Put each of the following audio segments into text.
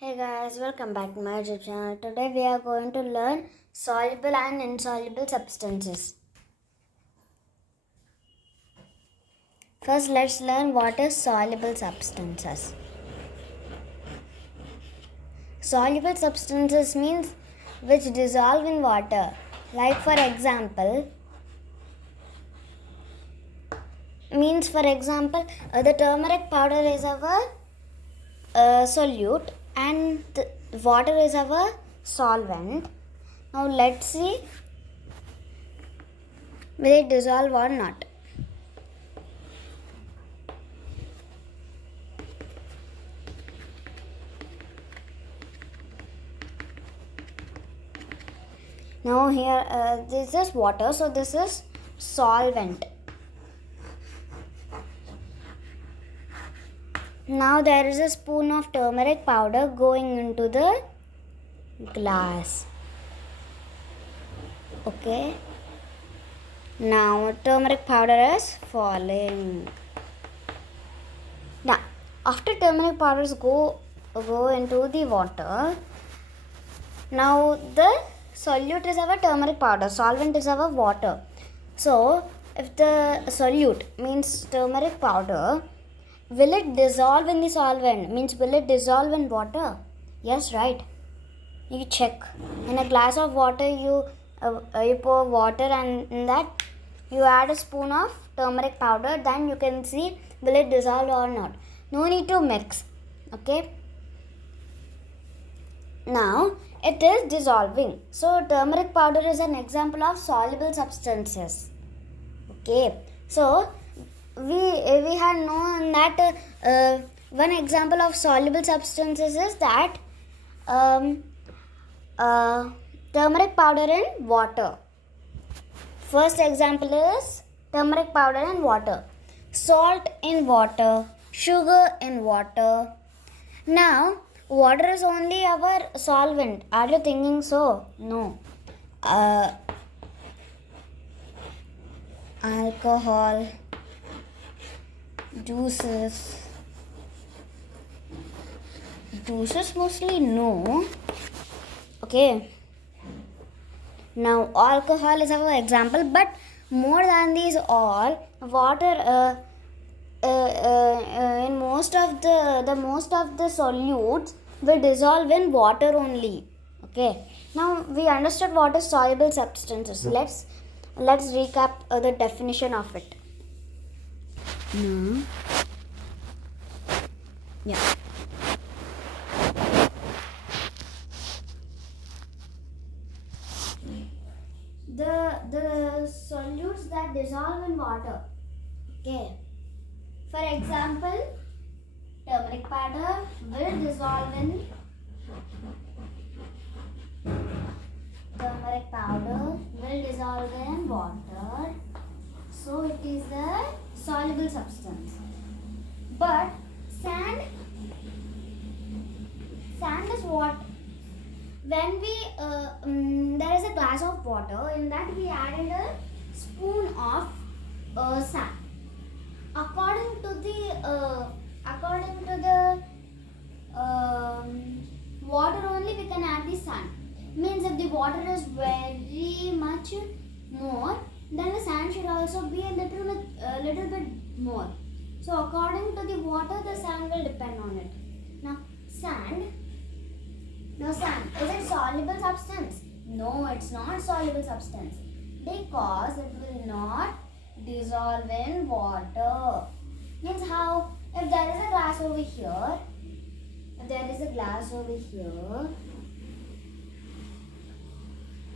Hey guys, welcome back to my YouTube channel. Today we are going to learn soluble and insoluble substances. First, let's learn what is soluble substances. Soluble substances means which dissolve in water. Like for example, the turmeric powder is our solute and the water is our solvent. Now let's see will it dissolve or not. Now here this is water, so this is solvent. Now there is a spoon of turmeric powder going into the glass. Okay. Now turmeric powder is falling. Now after turmeric powders go into the water, now the solute is our turmeric powder, solvent is our water. So if the solute means turmeric powder, will it dissolve in the solvent? Means will it dissolve in water? Yes, right. You check. In a glass of water, you pour water, and in that you add a spoon of turmeric powder. Then you can see will it dissolve or not. No need to mix. Okay. Now it is dissolving. So turmeric powder is an example of soluble substances. Okay. So we had known that one example of soluble substances is that turmeric powder in water. First example is turmeric powder in water, salt in water, sugar in water. Now water is only our solvent. Are you thinking so? No. Alcohol, juices mostly no. Okay. Now alcohol is our example, but more than these all, water in most of the solutes will dissolve in water only. Okay. Now we understood what is soluble substances. Let's recap the definition of it. Yeah. The solutes that dissolve in water. Okay. For example, turmeric powder will dissolve in water. So it is a soluble substance. But sand is what? When we there is a glass of water, in that we added a spoon of sand. According to the water only we can add the sand. Means if the water is very much more, then the sand should also be a little bit more. So according to the water, the sand will depend on it. Now sand, is it soluble substance? No, it's not soluble substance because it will not dissolve in water. Means how? If there is a glass over here,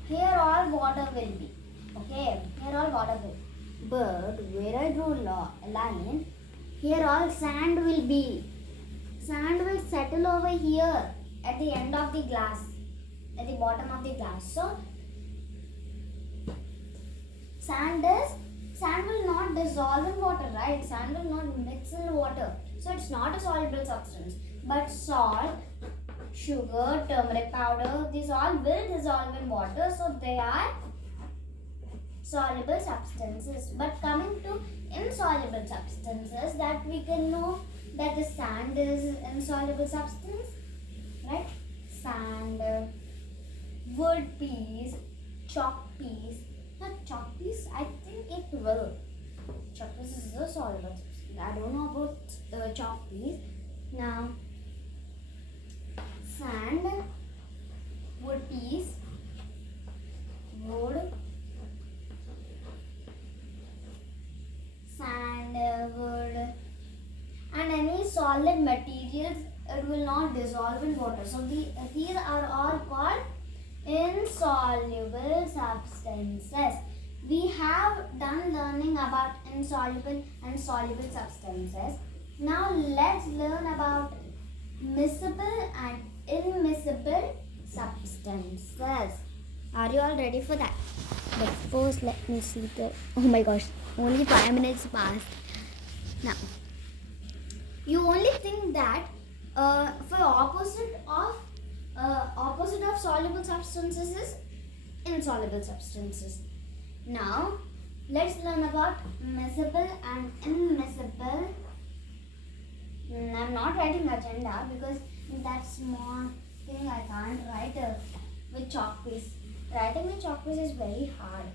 here all water will be. Okay, here all water will be. But where I drew a line, here all sand will be. Sand will settle over here at the end of the glass, at the bottom of the glass. So sand will not dissolve in water, right? Sand will not mix in water. So it's not a soluble substance. But salt, sugar, turmeric powder, these all will dissolve in water. So they are soluble substances. But coming to insoluble substances, that we can know that the sand is insoluble substance, right? wood piece, chalk piece. Not chalk piece, I think it will. Chalk piece is a soluble substance. I don't know about chalk piece. Now, sand, wood piece, wood, sand, wood, and any solid materials, it will not dissolve in water. So these are all called insoluble substances. We have done learning about insoluble and soluble substances. Now let's learn about miscible and immiscible substances. Are you all ready for that? But first let me see the... Oh my gosh, only 5 minutes passed. Now, you only think that for opposite of soluble substances is insoluble substances. Now, let's learn about miscible and immiscible. I'm not writing agenda because in that small thing I can't write with chalk piece. Writing with chalk piece is very hard.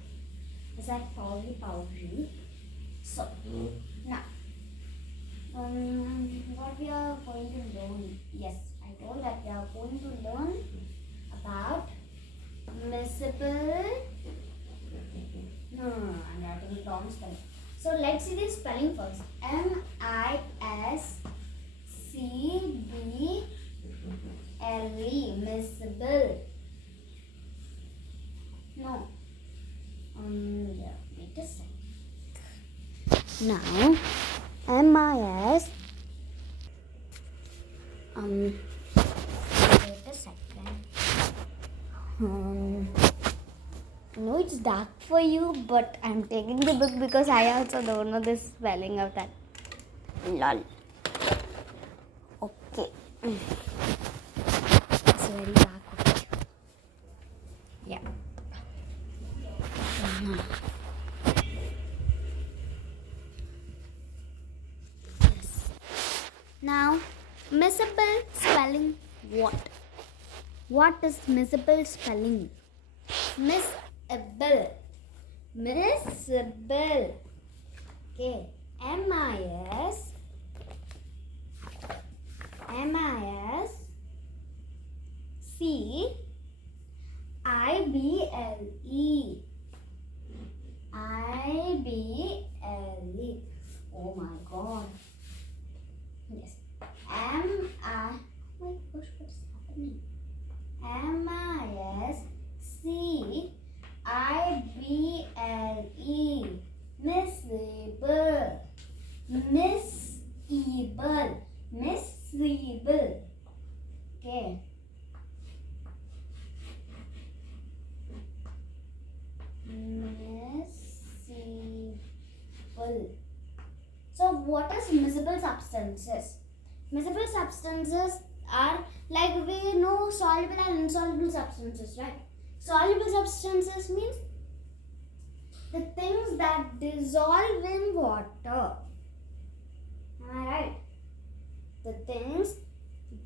It's like powdery. So, now, what we are going to learn? Yes, I told that we are going to learn about miscible. No, I'm writing it wrong spelling. So let's see the spelling first. miscible. Miscible. No. Yeah, wait a sec. Now, MIS. Wait a second. No, it's dark for you, but I'm taking the book because I also don't know the spelling of that. Lol. Okay. It's very dark. Yeah. Yes. Now, miscible spelling what? What is miscible spelling? Miscible. Miscible. Okay. MISCIBLE. Oh my god. Yes. Wait, what is happening? MISCIBLE. Miscible. Miscible. Miscible. Okay. Miscible. So what is miscible substances? Miscible substances are like we know soluble and insoluble substances, right? Soluble substances means the things that dissolve in water. Am I right? The things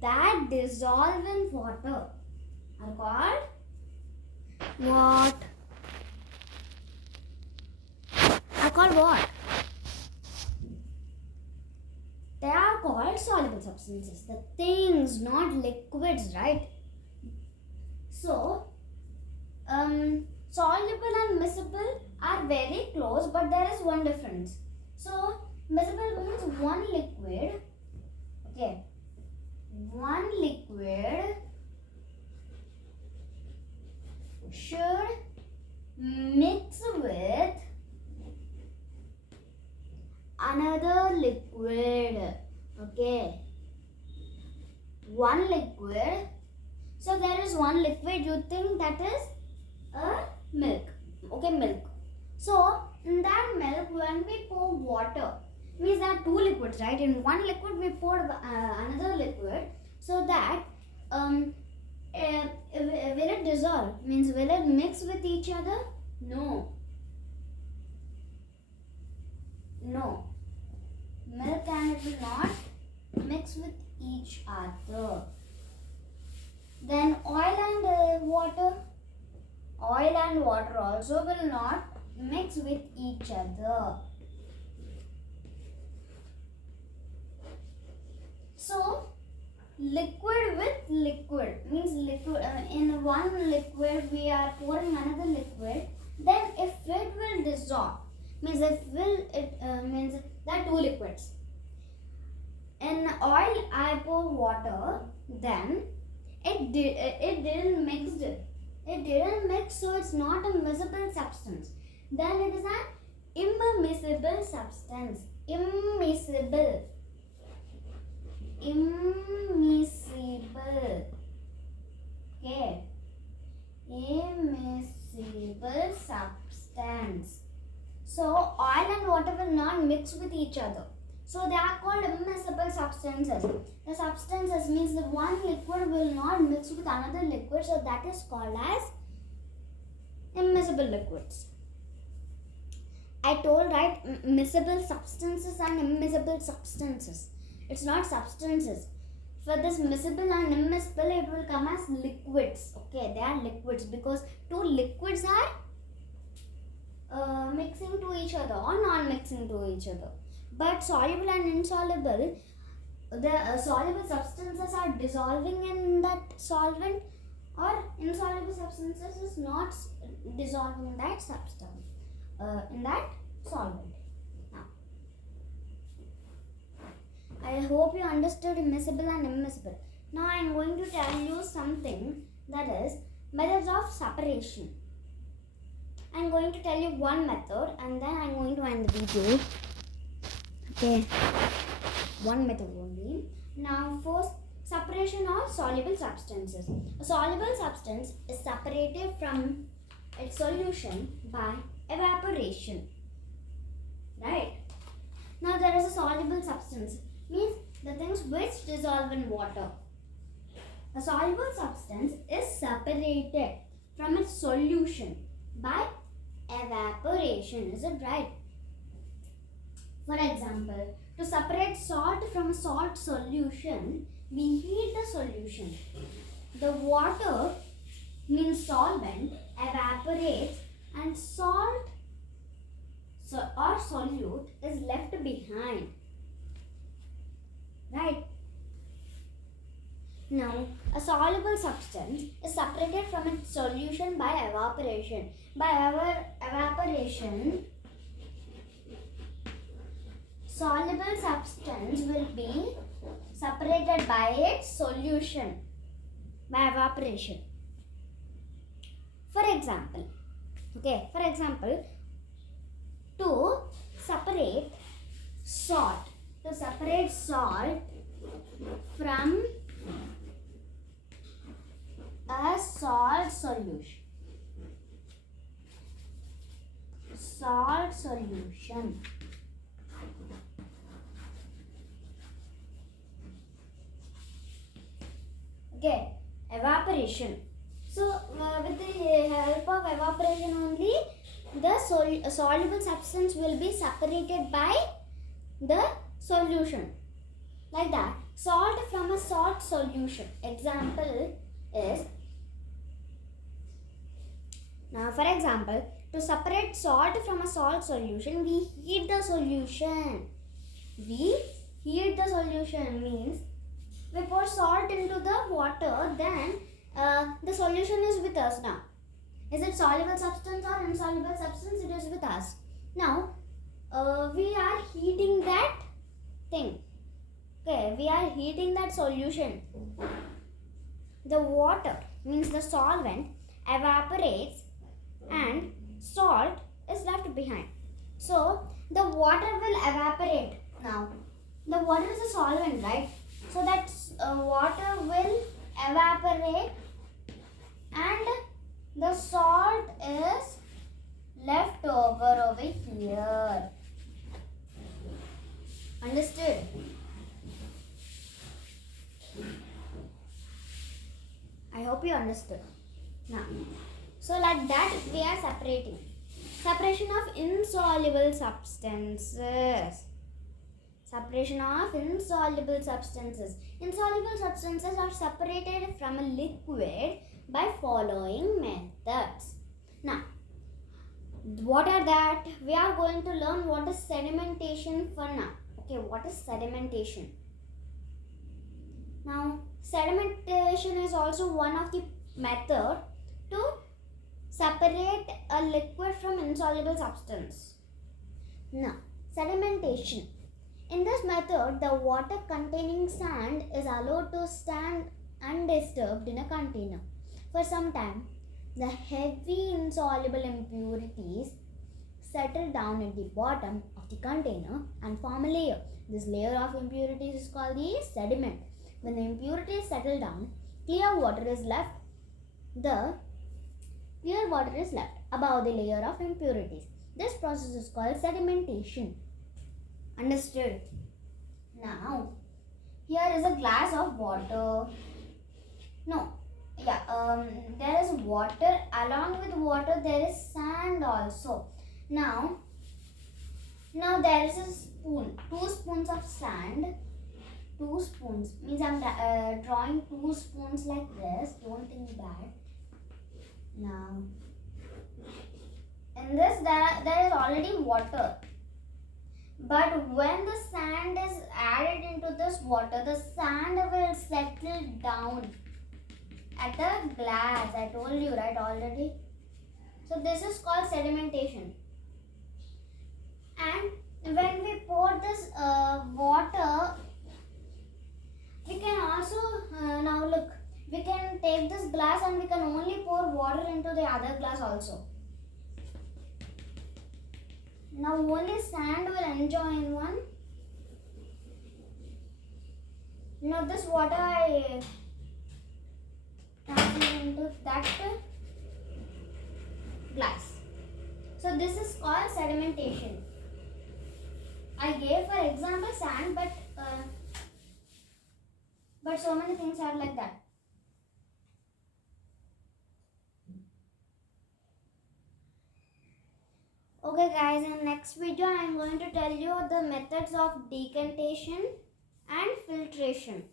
that dissolve in water are called what? Are called what? They are called soluble substances. The things, not liquids, right? So, soluble and miscible are very close, but there is one difference. So, miscible means one liquid. Okay. One liquid should mix with another liquid. Okay. One liquid. So there is one liquid, you think that is a milk. Okay, milk. So in that milk, when we pour water, means there are two liquids, right? In one liquid we pour another liquid, so that will it dissolve? Means will it mix with each other? No. No. Milk and it will not mix with each other. Then oil and water, oil and water also will not mix with each other. So liquid with liquid means liquid in one liquid we are pouring another liquid, then if it will dissolve means means there are two liquids. In oil I pour water, then it didn't mix, so it's not a miscible substance. Then it is an immiscible substance. Immiscible. Okay. Immiscible substance. So oil and water will not mix with each other. So they are called immiscible substances. The substances means the one liquid will not mix with another liquid, so that is called as immiscible liquids. I told right, miscible substances and immiscible substances. It's not substances. For this miscible and immiscible, it will come as liquids. Okay, they are liquids because two liquids are mixing to each other or non-mixing to each other. But soluble and insoluble, the soluble substances are dissolving in that solvent, or insoluble substances is not dissolving that substance in that solvent. Now, I hope you understood miscible and immiscible. Now I am going to tell you something, that is methods of separation. I am going to tell you one method and then I am going to end the video. Okay, one method only. Now first, separation of soluble substances. A soluble substance is separated from its solution by evaporation. Right? Now there is a soluble substance, means the things which dissolve in water. A soluble substance is separated from its solution by evaporation. Is it right? For example, to separate salt from a salt solution, we heat the solution. The water, means solvent, evaporates and salt or solute is left behind. Right? Now, a soluble substance is separated from its solution by evaporation. By evaporation, soluble substance will be separated by its solution by evaporation. For example, to separate salt from a salt solution. Okay, evaporation. So, with the help of evaporation only, the soluble substance will be separated by the solution. Like that. Salt from a salt solution. Example is, now for example, to separate salt from a salt solution, we heat the solution. Means we pour salt into the water, then the solution is with us now. Is it soluble substance or insoluble substance? It is with us. Now, we are heating that thing. Okay, we are heating that solution. The water, means the solvent, evaporates and salt is left behind. So, the water will evaporate now. The water is a solvent, right? So, that water will evaporate and the salt is left over here. Understood? I hope you understood. Now, so like that we are separating. Separation of insoluble substances. Insoluble substances are separated from a liquid by following methods. Now, what are that? We are going to learn what is sedimentation for now. Okay, what is sedimentation? Now, sedimentation is also one of the method to separate a liquid from insoluble substance. Now, sedimentation. In this method, the water containing sand is allowed to stand undisturbed in a container for some time. The heavy insoluble impurities settle down at the bottom of the container and form a layer. This layer of impurities is called the sediment. When the impurities settle down, clear water is left. The clear water is left above the layer of impurities. This process is called sedimentation. Understood? Now, here is a glass of water. There is water. Along with water, there is sand also. Now there is a spoon. 2 spoons of sand. 2 spoons means I'm drawing 2 spoons like this. Don't think bad. Now, in this there is already water. But when the sand is added into this water, the sand will settle down at the glass. I told you right already. So this is called sedimentation. And when we pour this water, we can also now look. We can take this glass and we can only pour water into the other glass also. Now only sand will enjoy in one. Now this water I transfer into that glass. So this is called sedimentation. I gave for example sand, but so many things are like that. Okay guys, in next video I am going to tell you the methods of decantation and filtration.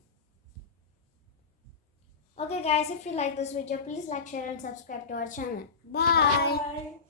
Okay guys, if you like this video, please like, share and subscribe to our channel. Bye. Bye.